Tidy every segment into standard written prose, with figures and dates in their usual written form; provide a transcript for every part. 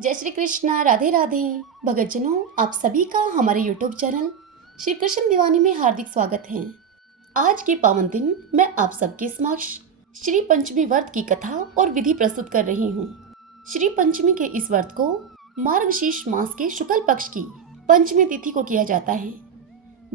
जय श्री कृष्णा, राधे राधे। भगतजनों, आप सभी का हमारे YouTube चैनल श्री कृष्ण दीवानी में हार्दिक स्वागत है। आज के पावन दिन मैं आप सबके समक्ष श्री पंचमी व्रत की कथा और विधि प्रस्तुत कर रही हूँ। श्री पंचमी के इस व्रत को मार्गशीर्ष मास के शुक्ल पक्ष की पंचमी तिथि को किया जाता है।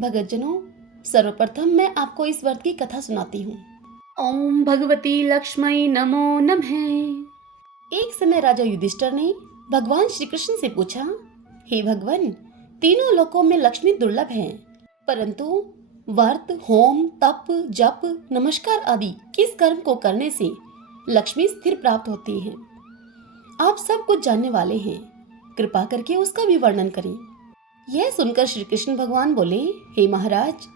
भगतजनों, सर्वप्रथम मैं आपको इस व्रत की कथा सुनाती हूँ। ओम भगवती लक्ष्मी नमो नमः। एक समय राजा युधिष्ठिर ने भगवान श्री कृष्ण से पूछा, हे भगवान, तीनों लोकों में लक्ष्मी दुर्लभ है, परंतु व्रत, होम, तप, जप, नमस्कार आदि किस कर्म को करने से लक्ष्मी स्थिर प्राप्त होती है? आप सब कुछ जानने वाले हैं, कृपा करके उसका भी वर्णन करें। यह सुनकर श्री कृष्ण भगवान बोले, हे महाराज,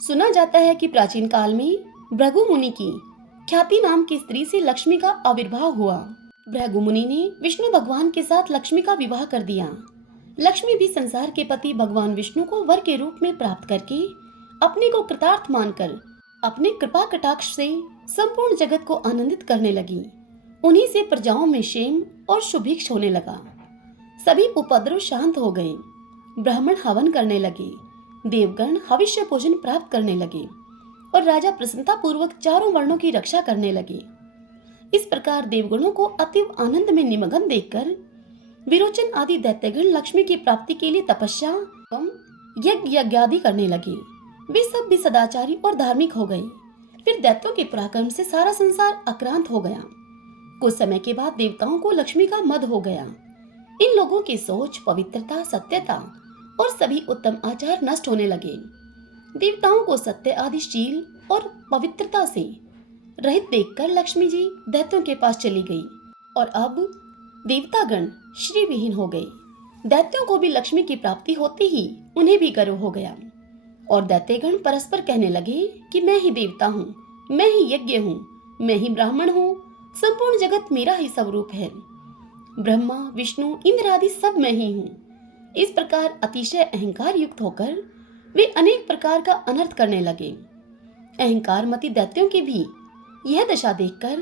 सुना जाता है कि प्राचीन काल में भृगु मुनि की ख्याति नाम की स्त्री से लक्ष्मी का आविर्भाव हुआ। भृगु मुनि ने विष्णु भगवान के साथ लक्ष्मी का विवाह कर दिया। लक्ष्मी भी संसार के पति भगवान विष्णु को वर के रूप में प्राप्त करके अपने को कृतार्थ मानकर अपने कृपा कटाक्ष से संपूर्ण जगत को आनंदित करने लगी। उन्हीं से प्रजाओं में क्षेम और सुभिक्ष होने लगा। सभी उपद्रव शांत हो गए। ब्राह्मण हवन करने लगे, देवगण हविष्य भोजन प्राप्त करने लगे और राजा प्रसन्नता पूर्वक चारों वर्णों की रक्षा करने लगे। इस प्रकार देवगणों को अतीव आनंद में निमग्न देखकर विरोचन आदि दैत्यगण लक्ष्मी की प्राप्ति के लिए तपस्या एवं यज्ञ आदि करने लगे। वे सब भी सदाचारी और धार्मिक हो गए। फिर दैत्यों के पराक्रम से सारा संसार आक्रांत हो गया। कुछ समय के बाद देवताओं को लक्ष्मी का मद हो गया। इन लोगों की सोच, पवित्रता, सत्यता और सभी उत्तम आचार नष्ट होने लगे। देवताओं को सत्य आदि शील और पवित्रता से रहित देखकर लक्ष्मी जी दैत्यों के पास चली गई और अब देवतागण श्री विहीन हो गए। दैत्यों को भी लक्ष्मी की प्राप्ति होती ही उन्हें भी गर्व हो गया और दैत्यगण परस्पर कहने लगे कि मैं ही देवता हूँ, मैं ही यज्ञ हूँ, मैं ही ब्राह्मण हूँ, संपूर्ण जगत मेरा ही स्वरूप है। ब्रह्मा, विष्णु, इंद्र आदि सब मैं ही हूँ। इस प्रकार अतिशय अहंकार युक्त होकर वे अनेक प्रकार का अनर्थ करने लगे। अहंकार मति दैत्यों की भी यह दशा देखकर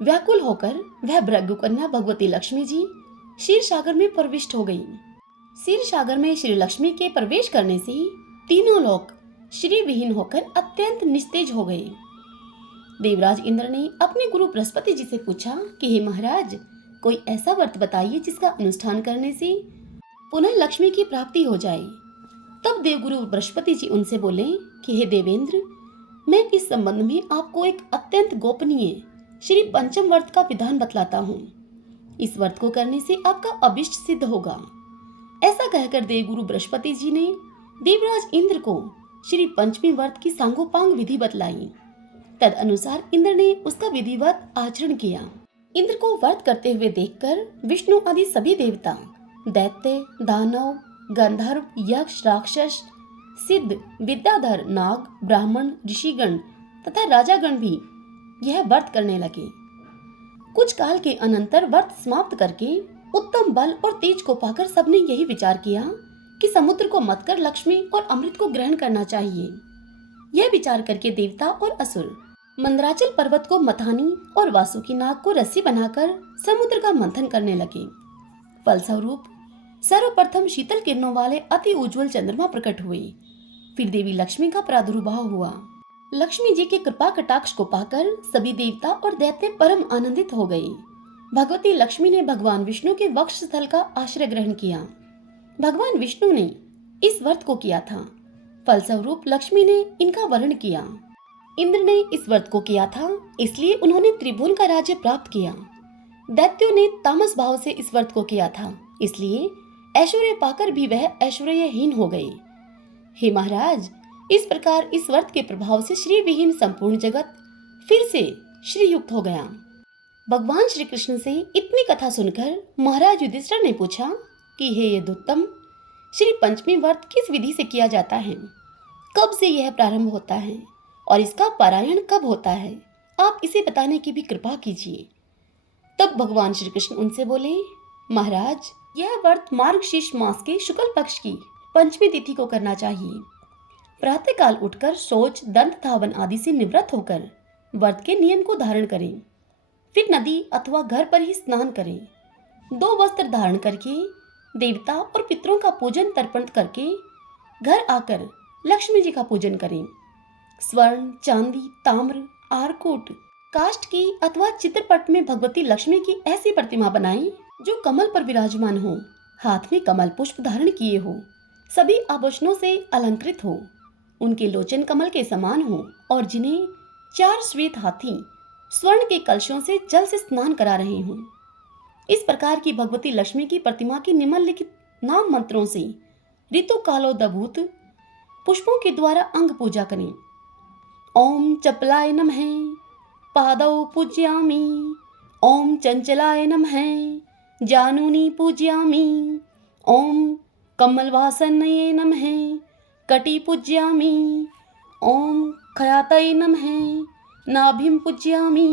व्याकुल होकर वह भृगु कन्या भगवती लक्ष्मी जी क्षीर सागर में प्रविष्ट हो गई। क्षीर सागर में श्री लक्ष्मी के प्रवेश करने से तीनों लोग श्री विहीन होकर अत्यंत निस्तेज हो गए। देवराज इंद्र ने अपने गुरु बृहस्पति जी से पूछा कि हे महाराज, कोई ऐसा व्रत बताइए जिसका अनुष्ठान करने से पुनः लक्ष्मी की प्राप्ति हो जाए। तब देवगुरु बृहस्पति जी उनसे बोले कि हे देवेंद्र, मैं इस संबंध में आपको एक अत्यंत गोपनीय श्री पंचम व्रत का विधान बतलाता हूँ। इस व्रत को करने से आपका अभिष्ट सिद्ध होगा। ऐसा कहकर देवगुरु बृहस्पति जी ने देवराज इंद्र को श्री पंचमी व्रत की सांगोपांग विधि बतलाई। तद अनुसार इंद्र ने उसका विधिवत आचरण किया। इंद्र को व्रत करते हुए देखकर विष्णु आदि सभी देवता, दैत्य, दानव, गंधर्व, यक्ष, राक्षस, सिद्ध, विद्याधर, नाग, ब्राह्मण, ऋषिगण तथा राजागण भी यह व्रत करने लगे। कुछ काल के अनंतर व्रत समाप्त करके उत्तम बल और तेज को पाकर सबने यही विचार किया कि समुद्र को मत कर लक्ष्मी और अमृत को ग्रहण करना चाहिए। यह विचार करके देवता और असुर मंदराचल पर्वत को मथानी और वासुकी नाग को रस्सी बनाकर समुद्र का मंथन करने लगे। फलस्वरूप सर्वप्रथम शीतल किरणों वाले अति उज्जवल चंद्रमा प्रकट हुए। फिर देवी लक्ष्मी का प्रादुर्भाव हुआ। लक्ष्मी जी के कृपा कटाक्ष को पाकर सभी देवता और दैत्य परम आनंदित हो गए। भगवती लक्ष्मी ने भगवान विष्णु के वक्ष स्थल का आश्रय ग्रहण किया। भगवान विष्णु ने इस व्रत को किया था। फलस्वरूप लक्ष्मी ने इनका वर्ण किया। इंद्र ने इस व्रत को किया था, इसलिए उन्होंने त्रिभुवन का राज्य प्राप्त किया। दैत्यों ने तामस भाव से इस व्रत को किया था, इसलिए ऐश्वर्य पाकर भी वह ऐश्वर्यहीन हो गए। हे महाराज, इस प्रकार इस व्रत के प्रभाव से श्री विहीन संपूर्ण जगत फिर से श्री युक्त हो गया। भगवान श्री कृष्ण से इतनी कथा सुनकर महाराज युधिष्ठिर ने पूछा कि हे यदुत्तम, श्री पंचमी व्रत किस विधि से किया जाता है, कब से यह प्रारंभ होता है और इसका पारायण कब होता है? आप इसे बताने की भी कृपा कीजिए। तब भगवान श्री कृष्ण उनसे बोले, महाराज, यह व्रत मार्गशीर्ष मास के शुक्ल पक्ष की पंचमी तिथि को करना चाहिए। प्रातःकाल उठकर शौच, दंत धावन आदि से निवृत्त होकर व्रत के नियम को धारण करें। फिर नदी अथवा घर पर ही स्नान करें। 2 वस्त्र धारण करके देवता और पितरों का पूजन तर्पण करके घर आकर लक्ष्मी जी का पूजन करें। स्वर्ण, चांदी, ताम्र, आरकूट, काष्ठ की अथवा चित्रपट में भगवती लक्ष्मी की ऐसी प्रतिमा बनाएं जो कमल पर विराजमान हो, हाथ में कमल पुष्प धारण किए हो, सभी आभूषणों से अलंकृत हो, उनके लोचन कमल के समान हो और जिन्हें 4 श्वेत हाथी स्वर्ण के कलशों से जल से स्नान करा रहे हों। इस प्रकार की भगवती लक्ष्मी की प्रतिमा की निम्नलिखित नाम मंत्रों से ऋतु कालोदभूत पुष्पों के द्वारा अंग पूजा करें। ओम चपलाय नमः पादौ पूज्यामि, ओम चंचलाय नमः जानूनी पूज्यामि, ओम कमलवासनये नमः कटी पूज्यामि, ओम खयातये नमः नाभिं पूज्यामि,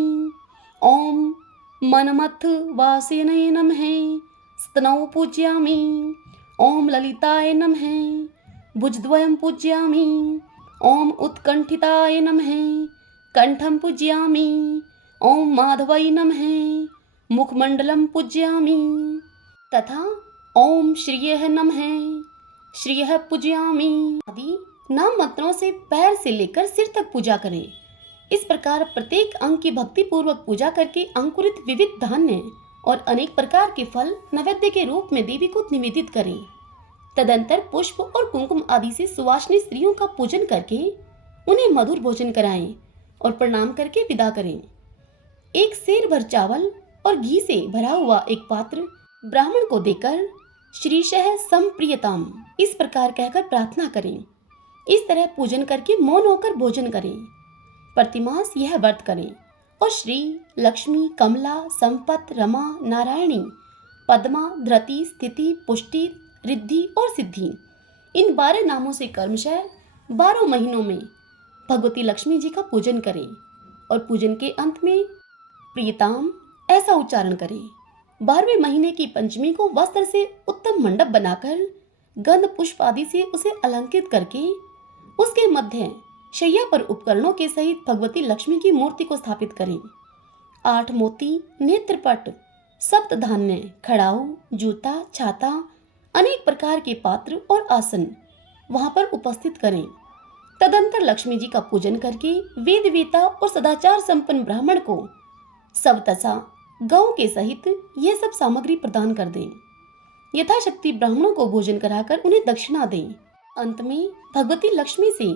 ओम मनमथ वासेनये नमः स्तनौ पूज्यामि, ओम ललिताय नमः भुजद्वयं पूज्यामि, ओम उत्कंठिताय नमः कंठं पूज्यामि, ओम माधवाय नमः मुखमंडलं पूज्यामि तथा ओम श्रियः नमः श्रियः पूज्यामि आदि नाम मंत्रों से पैर से लेकर सिर तक पूजा करें। इस प्रकार प्रत्येक अंग की भक्ति पूर्वक पूजा करके अंकुरित विविध धान्य और अनेक प्रकार के फल नैवेद्य के रूप में देवी को निवेदित करें। तदंतर पुष्प और कुमकुम आदि से सुवासिनी स्त्रियों का पूजन करके उन्हें मधुर भोजन कराएं और प्रणाम करके विदा करें। एक सेर भर चावल और घी से भरा हुआ एक पात्र ब्राह्मण को देकर श्रीशः संप्रियताम इस प्रकार कहकर प्रार्थना करें। इस तरह पूजन करके मौन होकर भोजन करें। प्रतिमास यह व्रत करें और श्री, लक्ष्मी, कमला, संपत, रमा, नारायणी, पद्मा, धृति, स्थिति, पुष्टि, रिद्धि और सिद्धि इन 12 नामों से कर्मशः 12 महीनों में भगवती लक्ष्मी जी का पूजन करें और पूजन के अंत में प्रियताम ऐसा उच्चारण करें। 12वें महीने की पंचमी को वस्त्र से उत्तम मंडप बनाकर गंध पुष्प आदि से उसे अलंकृत करके उसके मध्य शैया पर उपकरणों के सहित भगवती लक्ष्मी की मूर्ति को स्थापित करें। 8 मोती, नेत्रपट, सप्त धान्य, खड़ाऊ, जूता, छाता, अनेक प्रकार के पात्र और आसन वहां पर उपस्थित करें। तदंतर लक्ष्मी जी का पूजन करके वेद वेता और सदाचार संपन्न ब्राह्मण को सवतसा गौ के सहित यह सब सामग्री प्रदान कर दें। यथाशक्ति ब्राह्मणों को भोजन कराकर उन्हें दक्षिणा दें। अंत में भगवती लक्ष्मी से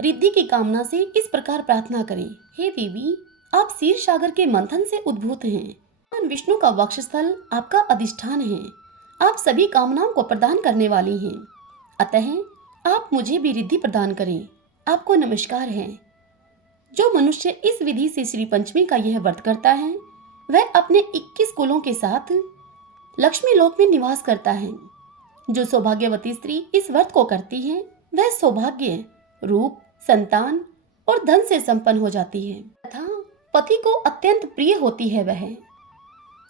रिद्धि की कामना से इस प्रकार प्रार्थना करें, हे देवी, आप क्षीर सागर के मंथन से उद्भूत हैं। भगवान विष्णु का वक्षस्थल आपका अधिष्ठान है। आप सभी कामनाओं को प्रदान करने वाली हैं। अतः आप मुझे भी रिद्धि प्रदान करें। आपको नमस्कार है। जो मनुष्य इस विधि से श्री पंचमी का यह व्रत करता है वह अपने 21 कुलों के साथ लक्ष्मी लोक में निवास करता है। जो सौभाग्यवती स्त्री इस व्रत को करती है वह सौभाग्य, रूप, संतान और धन से संपन्न हो जाती है तथा पति को अत्यंत प्रिय होती है। वह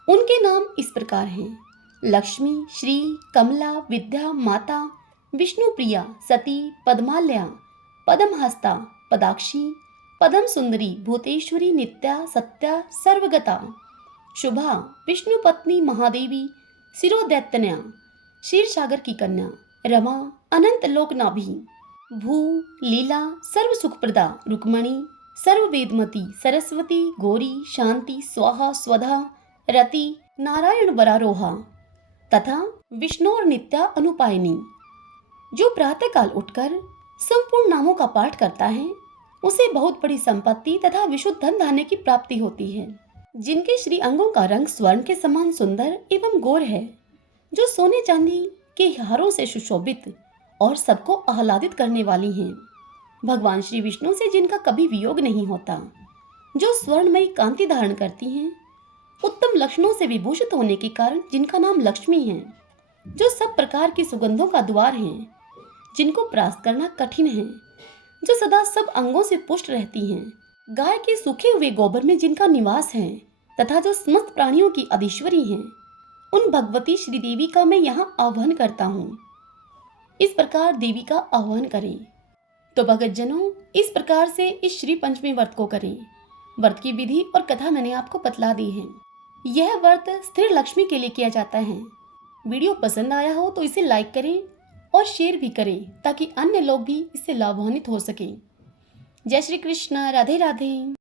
उनके नाम इस प्रकार हैं: लक्ष्मी, श्री, कमला, विद्या, माता, विष्णु प्रिया, सती, पद्माल्या, पद्महस्ता, पदाक्षी, पद्म सुंदरी, भूतेश्वरी, नित्या, सत्या, सर्वगता, शुभा, विष्णु पत्नी, महादेवी, शिरोदैत्यन्या, क्षीर सागर की कन्या, रमा, अनंत लोकनाभि, भू, लीला, सर्व सुखप्रदा, रुक्मणी, सर्व वेदमती, सरस्वती, गौरी, शांति, स्वाहा, स्वधा, रति, नारायण वरारोहा तथा विष्णु और नित्या अनुपायनी। जो प्रातः काल उठकर संपूर्ण नामों का पाठ करता है उसे बहुत बड़ी संपत्ति तथा विशुद्ध धन धान्य की प्राप्ति होती है। जिनके श्री अंगों का रंग स्वर्ण के समान सुंदर एवं गोर है, जो सोने चांदी के हारों से सुशोभित और सबको आह्लादित करने वाली हैं। भगवान श्री विष्णु से जिनका कभी वियोग नहीं होता, जो स्वर्णमयी कांति धारण करती हैं, उत्तम लक्षणों से विभूषित होने के कारण जिनका नाम लक्ष्मी है, जो सब प्रकार की सुगंधों का द्वार हैं, जिनको प्राप्त करना कठिन है, जो सदा सब अंगों से पुष्ट रहती हैं, गाय के सूखे हुए गोबर में जिनका निवास है तथा जो समस्त प्राणियों की अधीश्वरी हैं, उन भगवती श्री देवी का मैं यहाँ आह्वान करता हूँ। इस प्रकार देवी का आह्वान करें। तो भगत जनों, इस प्रकार से इस श्री पंचमी व्रत को करें। व्रत की विधि और कथा मैंने आपको बतला दी है। यह व्रत स्थिर लक्ष्मी के लिए किया जाता है। वीडियो पसंद आया हो तो इसे लाइक करें और शेयर भी करें ताकि अन्य लोग भी इससे लाभान्वित हो सकें। जय श्री कृष्ण, राधे राधे।